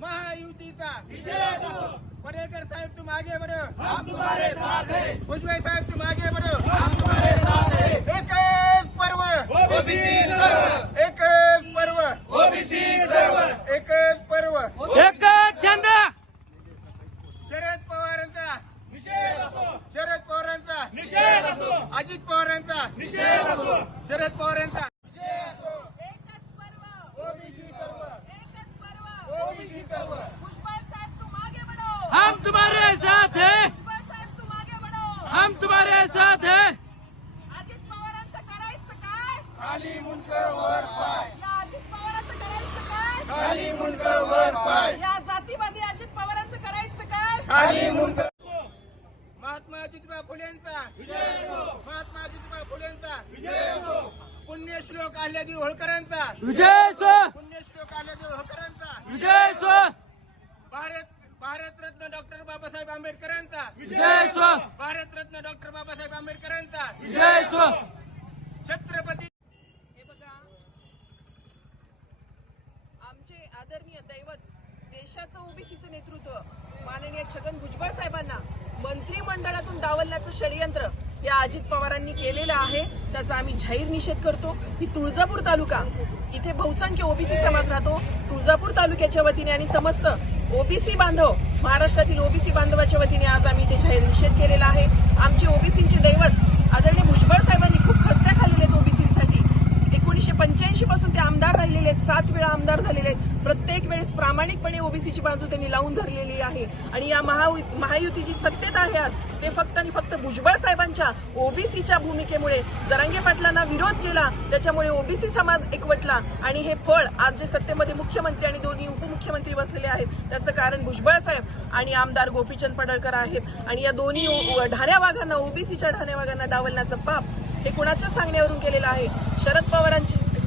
महायुतीचा. निषेध असो परेकर साहेब तुम आगे बढ़ो हम तुम्हारे साथ हैं. भुजबळ साहेब तुम आगे बढ़ो हम तुम्हारे साथ हैं. एकच पर्व. ओबीसी सर्व. एकच पर्व. ओबीसी सर्व. एकच पर्व. एकच छंद शरद पवारांचा. निषेध असो. शरद पवारांचा. निषेध असो. अजित पवारांचा. निषेध असो. शरद पवारांचा एकच पर्व ओबीसी सर्व एकच पर्व ओबीसी सर्व भुजबळ साहेब तुम आगे बढ़ो हम तुम्हारे साथ हैं। भुजबळ साहेब तुम आगे बढ़ो हम तुम्हारे साथ हैं। अजित पवारांचं करायचं काय? खाली मुंडक वर पाय. या अजित पवारांचं करायचं काय? खाली मुंडक वर पाय. या जातीवादी अजित पवारांचं करायचं काय? खाली मुंडक. महात्मा ज्योतिबा फुलेंचा. विजय असो महात्मा ज्योतिबा फुलेंचा. विजय असो पुण्यश्लोक आल्यादी होळकरांचा. विजय सो पुण्यश्लोक आल्यादी होळकरांचा. विजय सो भारत भारतरत्न डॉक्टर बाबासाहेब आंबेडकरांचा! विजय सो भारतरत्न डॉक्टर बाबासाहेब आंबेडकरांचा! विजय सो छत्रपती हे बघा आमचे आदरणीय दैवत देशाचं ओबीसीचं नेतृत्व माननीय छगन भुजबळ साहेबांना मंत्रिमंडळातून डावलण्याचं षडयंत्र या अजित पवारांनी केलेलं आहे त्याचा आम्ही जाहीर निषेध करतो. की तुळजापूर तालुका इथे बहुसंख्य ओबीसी समाज राहतो. तुळजापूर तालुक्याच्या वतीने आणि समस्त ओबीसी बांधव महाराष्ट्रातील ओबीसी बांधवाच्या वतीने आज आम्ही इथे जाहीर निषेध केलेला आहे. आमचे ओबीसींचे दैवत आदरणीय भुजबळ साहेबांनी खूप खस्त्या खाल्लेले आहेत ओबीसींसाठी. एकोणीसशे पंच्याऐंशी पासून ते आमदार राहिलेले आहेत. सात वेळा आमदार झालेले आहेत. प्रत्येक वेळेस प्रामाणिकपणे ओबीसीची बाजू त्यांनी लावून धरलेली आहे. आणि या महा महायुतीची सत्तेत आहे आज. ते फक्त आणि फक्त भुजबळ साहेबांच्या ओबीसीच्या भूमिकेमुळे जरांगे पाटलांना विरोध केला त्याच्यामुळे ओबीसी समाज एकवटला. आणि हे फळ आज जे सत्तेमध्ये मुख्यमंत्री आणि दोन्ही उपमुख्यमंत्री बसलेले आहेत त्याचं कारण भुजबळ साहेब आणि आमदार गोपीचंद पडळकर आहेत. आणि या दोन्ही ओ- ढाण्या वाघांना ओबीसीच्या ढाण्या वाघांना डावलण्याचं पाप हे कुणाच्या सांगण्यावरून केलेलं आहे? शरद पवारांची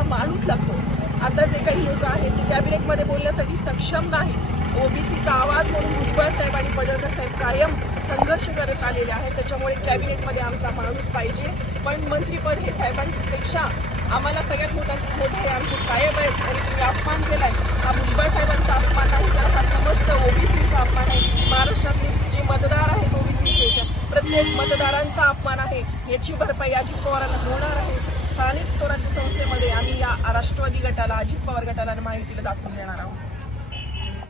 कॅबिनेटमध्ये माणूस लागतो. आता जे काही लोक आहेत ते कॅबिनेटमध्ये बोलण्यासाठी सक्षम नाही ओबीसीचा आवाज म्हणून भुजबळ साहेब आणि पडळकर साहेब कायम संघर्ष करत आलेले आहेत. त्याच्यामुळे कॅबिनेटमध्ये आमचा माणूस पाहिजे. पण मंत्रीपद हे साहेबांपेक्षा आम्हाला सगळ्यात मोठा मोठा हे आमचे साहेब आहेत. आणि तुम्ही अपमान केलाय. हा भुजबळ साहेबांचा अपमान नाही तर हा समस्त ओबीसीचा अपमान आहे. महाराष्ट्रातले जे मतदार आहेत ओबीसीचे प्रत्येक मतदारांचा अपमान आहे. याची भरपाई अजित पवारांना होणार आहे. स्थानिक स्वराज्य संस्थेमध्ये राष्ट्रवादी गटाला अजित पवार गटाला आणि महायुतीला दाखवून देणार आहोत.